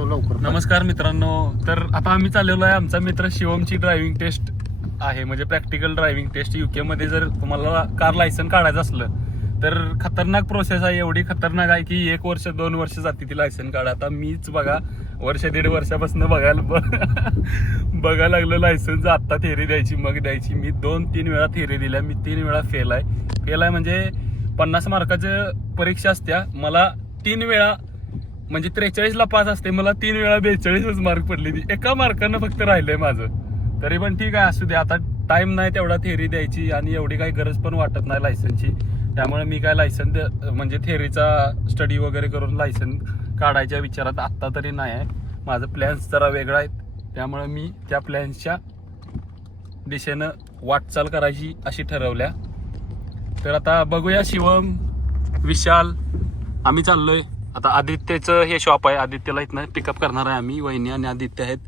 बसव लवकर. नमस्कार मित्रांनो. तर आता आम्ही चाललेलो आहे, आमचा मित्र शिवमची ड्रायव्हिंग टेस्ट आहे, म्हणजे प्रॅक्टिकल ड्रायव्हिंग टेस्ट. UK मध्ये जर तुम्हाला कार लायसन काढायचं असलं तर खतरनाक प्रोसेस आहे, एवढी खतरनाक आहे की 1 वर्ष 2 वर्ष जाते ती लायसन काढा. आता मीच बघा वर्ष 1.5 वर्षापासून बघायला लागलो लायसन्स. आता थेरी द्यायची मग द्यायची. मी 2-3 वेळा थेरी दिल्या, मी 3 वेळा फेल आहे म्हणजे 50 मार्काचं परीक्षा असत्या, मला 3 वेळा म्हणजे 43ला पास असते, मला 3 वेळा 42च मार्क पडली. ती एका मार्कानं फक्त राहिलंय माझं. तरी पण ठीक आहे, असू दे. आता टाइम नाही तेवढा थेरी द्यायची आणि एवढी काही गरज पण वाटत नाही लायसनची. त्यामुळे मी काय लायसन म्हणजे थेरीचा स्टडी वगैरे करून लायसन काढायच्या विचारात आत्ता तरी नाही आहे. माझं प्लॅन्स जरा वेगळा आहेत, त्यामुळे मी त्या प्लॅन्सच्या दिशेनं वाटचाल करायची अशी ठरवल्या. तर आता बघूया. शिवम, विशाल, आम्ही चाललोय. आता आदित्यचं हे शॉप आहे, आदित्यला इथनं पिकअप करणार आहे आम्ही. वहिनी आणि आदित्य आहेत.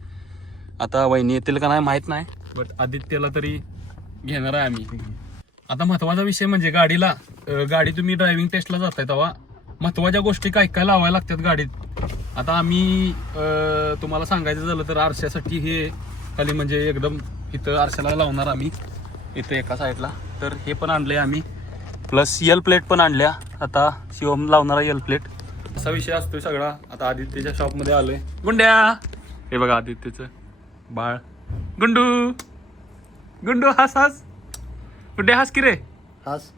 आता वहिनी येतील का नाही माहीत नाही, बट आदित्यला तरी घेणार आहे आम्ही. आता महत्वाचा विषय म्हणजे गाडी तुम्ही ड्रायव्हिंग टेस्टला जाताय तेव्हा महत्वाच्या गोष्टी काय काय लावायला लागतात गाडीत. आता आम्ही तुम्हाला सांगायचं झालं तर आरशासाठी हे खाली म्हणजे एकदम इथं आरशाला लावणार आम्ही, इथं एका साईडला. तर हे पण आणलंय आम्ही, प्लस यल प्लेट पण आणल्या. आता शिवम लावणारा यल प्लेट. असा विषय असतोय सगळा. आता आदित्यच्या शॉपमध्ये आलोय. गुंड्या, हे बघा आदित्यचं बाळ गुंडू हास गुंड्या हास की रे. हाच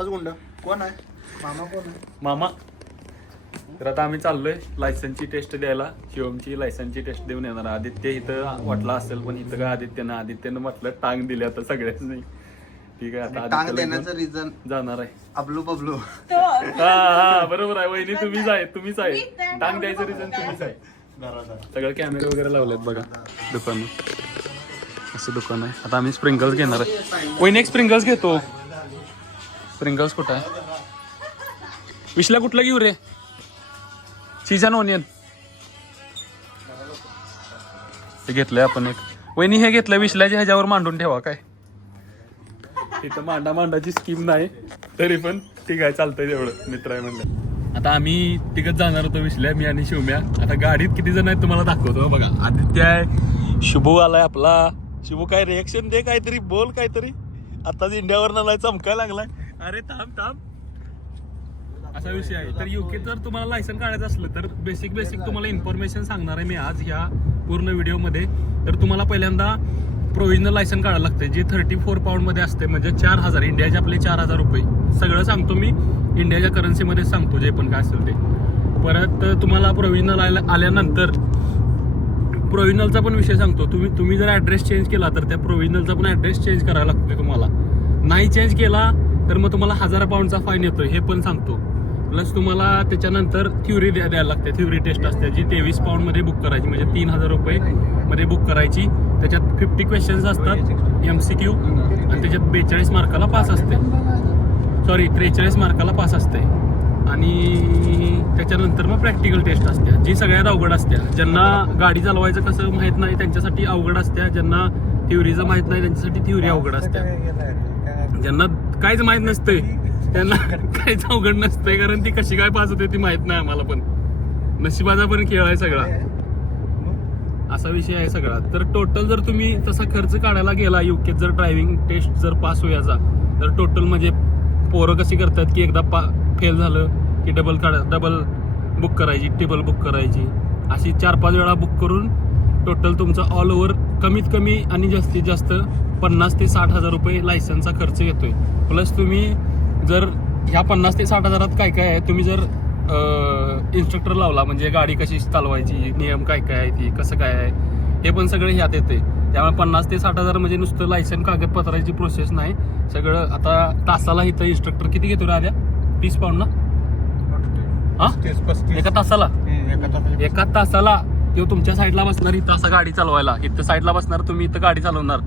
गुंड कोण आहे? मामा कोण आहे? मामा. तर आता आम्ही चाललोय लायसनची टेस्ट द्यायला. शिवमची लायसनची टेस्ट देऊन येणार. आदित्य इथं वाटला असेल, पण इथं काय आदित्यनं म्हटलं टांग दिली आता सगळ्यांनी. ठीक आहे, आता टांग देण्याचं रिझन जाणार आहे. अबलू बबलू. हा बरोबर आहे वहिनी, तुम्हीच आहे. टांग द्यायचं रिझन तुम्हीच आहे. सगळे कॅमेरे वगैरे लावलेत बघा दुकान. असं दुकान आहे. आता आम्ही स्प्रिंकल्स घेणार आहे. वहिनी एक स्प्रिंकल्स घेतो. स्प्रिंकल्स कुठं आहे? विशला कुठलं घेऊ रे? चीज अँड ओनियन हे घेतलंय आपण एक. वहिनी हे घेतलंय विशलाच्या ह्याच्यावर मांडून ठेवा. काय इथं मांडाची स्कीम नाही, तरी पण ठीक आहे, चालतंय तेवढं. मित्र आहे म्हणलं. आता आम्ही तिघच जाणार होतो, विशल्या, मी आणि शिवम्या. आता गाडीत किती जण आहेत तुम्हाला दाखवतो बघा. आदित्य आहे, शुभू आलाय आपला. शुभू काय रिएक्शन दे, काहीतरी बोल, काहीतरी. आताच इंडियावर नालाय, चमकायला लागलाय. अरे थांब. असा विषय आहे. तर UK जर तुम्हाला लायसन काढायचं असलं तर बेसिक तुम्हाला इन्फॉर्मेशन सांगणार आहे मी आज ह्या पूर्ण व्हिडिओमध्ये. तर तुम्हाला पहिल्यांदा प्रोव्हिजनल लायसन काढायला लागते, जे 34 पाऊंडमध्ये असते, म्हणजे 4,000 इंडियाचे आपले 4,000 रुपये. सगळं सांगतो मी इंडियाच्या करन्सीमध्ये सांगतो, जे पण काय असेल ते. परत तुम्हाला प्रोव्हिजनल आल्यानंतर प्रोव्हिजनलचा पण विषय सांगतो. तुम्ही जर ॲड्रेस चेंज केला तर त्या प्रोव्हिजनलचा पण ॲड्रेस चेंज करायला लागतो तुम्हाला. नाही चेंज केला तर मग तुम्हाला 1000 पाऊंडचा फाईन येतोय, हे पण सांगतो. प्लस तुम्हाला त्याच्यानंतर थ्युरी द्यायला लागते. थ्युरी टेस्ट असते, जी 23 पाऊंडमध्ये बुक करायची, म्हणजे 3000 रुपये मध्ये बुक करायची. त्याच्यात 50 क्वेश्चन्स असतात MCQ, आणि त्याच्यात 42 मार्काला पास असते. 43 मार्काला पास असते. आणि त्याच्यानंतर मग प्रॅक्टिकल टेस्ट असते, जी सगळ्यात अवघड असते. ज्यांना गाडी चालवायचं कसं माहीत नाही त्यांच्यासाठी अवघड असते. ज्यांना थ्युरीचं माहीत नाही त्यांच्यासाठी थ्युरी अवघड असते. ज्यांना काहीच माहीत नसते त्यांना काहीच अवघड नसते, कारण ती कशी काय पास होते ती माहीत नाही आम्हाला. पण नशिबाचा पण खेळ आहे सगळा, असा विषय आहे सगळा. तर टोटल जर तुम्ही तसा खर्च काढायला गेला UK जर ड्रायव्हिंग टेस्ट जर पास व्हायचा, तर टोटल म्हणजे पोरं कशी करतात की एकदा फेल झालं की डबल बुक करायची, टेबल बुक करायची, अशी 4-5 वेळा बुक करून टोटल तुमचा ऑल ओव्हर कमीत कमी आणि जास्तीत जास्त 50,000 ते 60,000 रुपये लायसनचा खर्च येतोय. प्लस तुम्ही जर ह्या 50,000 ते 60,000 काय आहे, तुम्ही जर इन्स्ट्रक्टर लावला, म्हणजे गाडी कशी चालवायची, नियम काय आहे, ती कसं काय आहे, हे पण सगळं ह्यात येते. त्यामुळे 50,000 ते 60,000 म्हणजे नुसतं लायसन कागदपत्राची प्रोसेस नाही, सगळं. आता तासाला इथं इन्स्ट्रक्टर किती घेतो राजा? 30 पाऊंड ना? हा, एका तासाला तो तुमच्या साईडला बसणार, इथं असं गाडी चालवायला. इथं साईडला बसणार, तुम्ही इथं गाडी चालवणार,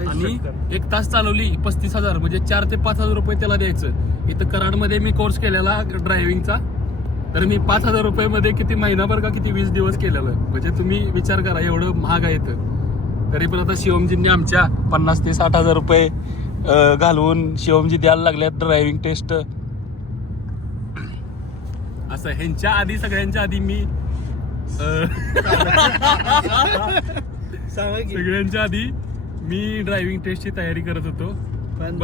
आणि 1 तास चालवली 35,000, म्हणजे 4,000 ते 5,000 रुपये त्याला द्यायचं. इथं कराडमध्ये मी कोर्स केलेला ड्रायव्हिंगचा, तर मी 5,000 रुपये किती महिनाभर का किती 20 दिवस केलेलं. म्हणजे तुम्ही विचार करा, एवढं महाग आहे इथं. तरी पण आता शिवमजींनी आमच्या 50,000 ते 60,000 रुपये घालवून शिवमजी द्यायला लागल्यात ड्रायव्हिंग टेस्ट. असं ह्यांच्या आधी, सगळ्यांच्या आधी मी सगळ्यांच्या आधी मी ड्रायव्हिंग टेस्टची तयारी करत होतो, पण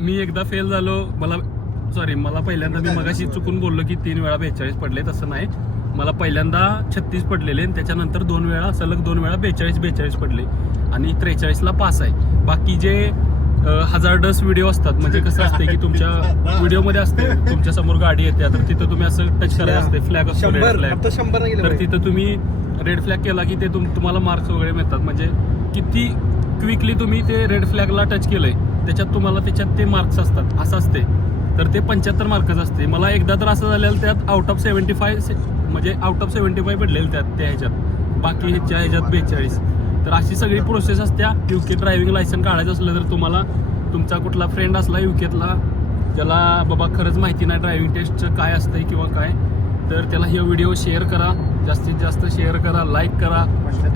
मी एकदा फेल झालो. मला पहिल्यांदा मी मगाशी चुकून बोललो की 3 वेळा 42 पडले. तसं नाही, मला पहिल्यांदा 36 पडलेले आणि त्याच्यानंतर 2 वेळा सलग 2 वेळा 42 पडले आणि 43ला पास आहे. बाकी जे हजार्डस व्हिडिओ असतात, म्हणजे कसं असते की तुमच्या व्हिडिओमध्ये असते तुमच्या समोर गाडी येते, तर तिथं तुम्ही असं टच करायचं असते, फ्लॅग असतो रेड फ्लॅग, तर तिथं तुम्ही रेड फ्लॅग केला की ते तुम्हाला मार्क्स वगैरे मिळतात. म्हणजे किती क्विकली तुम्ही ते रेड फ्लॅगला टच केलंय त्याच्यात ते मार्क्स असतात, असं असते. तर ते 75 मार्कच असते. मला एकदा तर असं झालेलं त्यात आउट ऑफ 75 पडलेलं त्या ह्याच्यात, बाकी ह्याच्यात 42. तर अशी सगळी प्रोसेस असत्या. युके ड्रायव्हिंग लायसन्स काढायचं असलं तर तुम्हाला तुमचा कुठला फ्रेंड असला युकेतला, ज्याला बाबा खरंच माहिती नाही ड्रायव्हिंग टेस्टचं काय असतंय किंवा काय, तर त्याला हे व्हिडिओ शेअर करा, जास्तीत जास्त शेअर करा, लाईक करा.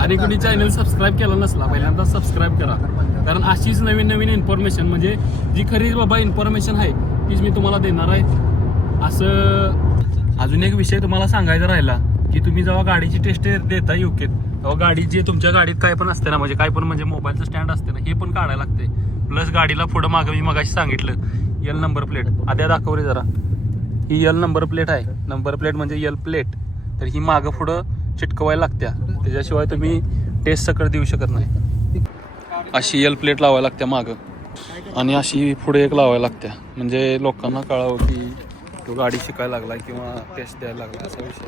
आणि कोणी चॅनल सबस्क्राईब केला नसला पहिल्यांदा सबस्क्राईब करा, कारण अशीच नवीन इन्फॉर्मेशन, म्हणजे जी खरी बाबा इन्फॉर्मेशन आहे तीच मी तुम्हाला देणार आहे. असं अजून एक विषय तुम्हाला सांगायचा राहिला की तुम्ही जेव्हा गाडीची टेस्ट देता युकेत, तेव्हा गाडी जे तुमच्या गाडीत काय पण असते ना, म्हणजे काय पण म्हणजे मोबाईलचं स्टँड असते ना, हे पण काढायला लागते. प्लस गाडीला पुढं मागं मी मगाशी सांगितलं यल नंबर प्लेट, आद्या दाखव रे जरा. ही यल नंबर प्लेट आहे. नंबर प्लेट म्हणजे यल प्लेट, तर ही मागं पुढं चिटकवायला लागत्या, त्याच्याशिवाय तुम्ही टेस्ट सकट देऊ शकत नाही. अशी यल प्लेट लावायला लागत्या मागं, आणि अशी पुढे एक लावायला लागत्या, म्हणजे लोकांना कळावं की तो गाडी शिकायला लागला किंवा टेस्ट द्यायला लागला, असा विषय.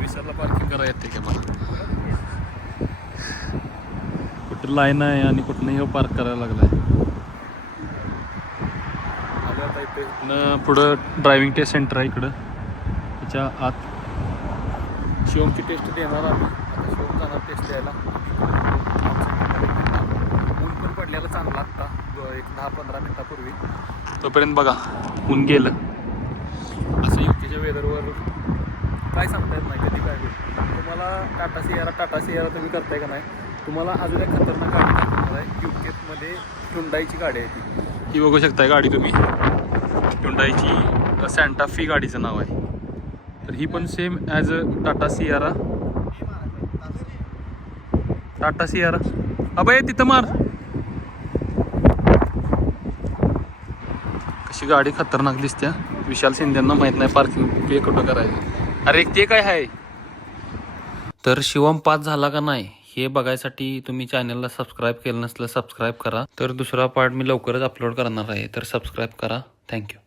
विसरला पार्किंग करा येते का मला, कुठं लाईन आहे आणि कुठनंही पार्क करायला लागलाय. आता इथं पुढं ड्रायव्हिंग टेस्ट सेंटर आहे इकडं, त्याच्या आत शिवमची टेस्ट देणार आम्ही. आता शिवम जाणार टेस्ट द्यायला. ऊन पण पडलेलं चांगलं आत्ता एक 10-15 मिनिटापूर्वी. तोपर्यंत बघा ऊन गेलं. असं युकेच्या वेदरवर काय सांगता येत नाही कधी काय होईल. तुम्हाला टाटा सियारा तुम्ही करताय का नाही, तुम्हाला अजून एक खतरनाक गाडी दाखवणार आहे. युकेमध्ये ह्युंडाईची गाडी आहे ही बघू शकताय गाडी तुम्ही. ह्युंडाईची सँटा फी गाडीचं नाव आहे. तर ही पण same as a Tata Sierra. अबे तिथं मार. कशी गाडी खतरनाक दिसत्या. विशाल शिंदेंना माहित नाही पार्किंग पे कुठं करायचं. अरे ते काय आहे. तर शिवम पास झाला का नाही हे बघायसाठी तुम्ही चॅनलला सबस्क्राईब केलं नसलं सबस्क्राईब करा. तर दुसरा पार्ट मी लवकरच अपलोड करणार आहे, तर सबस्क्राईब करा. थँक्यू.